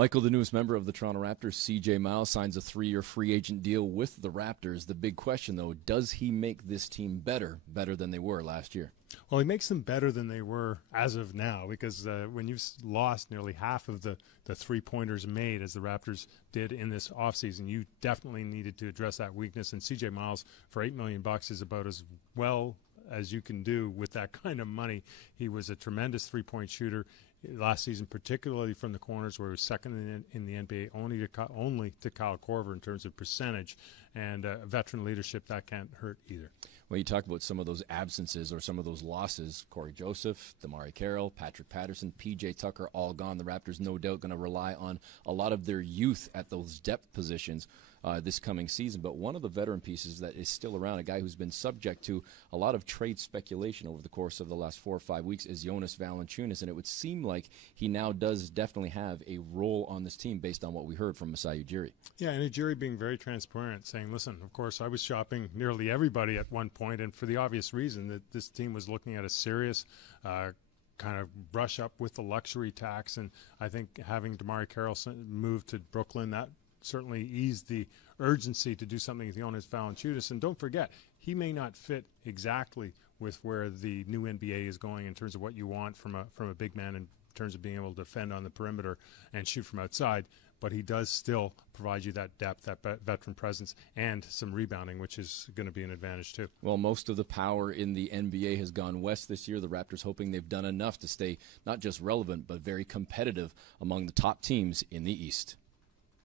Michael, the newest member of the Toronto Raptors, C.J. Miles, signs a 3-year free agent deal with the Raptors. The big question, though, does he make this team better than they were last year? Well, he makes them better than they were as of now, because when you've lost nearly half of the three-pointers made, as the Raptors did in this offseason, you definitely needed to address that weakness. And C.J. Miles, for $8 million, is about as well as you can do with that kind of money. He was a tremendous three-point shooter last season, particularly from the corners, where he was second in the NBA only to Kyle Korver in terms of percentage, and veteran leadership, that can't hurt either. When you talk about some of those absences or some of those losses, Corey Joseph, Damari Carroll, Patrick Patterson, P.J. Tucker, all gone. The Raptors, no doubt, going to rely on a lot of their youth at those depth positions this coming season. But one of the veteran pieces that is still around, a guy who's been subject to a lot of trade speculation over the course of the last 4 or 5 weeks, is Jonas Valanciunas. And it would seem like he now does definitely have a role on this team based on what we heard from Masai Ujiri. Yeah, and Ujiri being very transparent, saying, listen, of course, I was shopping nearly everybody at one point, and for the obvious reason that this team was looking at a serious kind of brush up with the luxury tax. And I think having Damari Carroll move to Brooklyn, that certainly eased the urgency to do something with Jonas Valanciunas. And don't forget, he may not fit exactly with where the new NBA is going in terms of what you want from a big man in terms of being able to defend on the perimeter and shoot from outside, but he does still provide you that depth, that veteran presence, and some rebounding, which is going to be an advantage too. Well, most of the power in the NBA has gone west this year. The Raptors hoping they've done enough to stay not just relevant, but very competitive among the top teams in the East.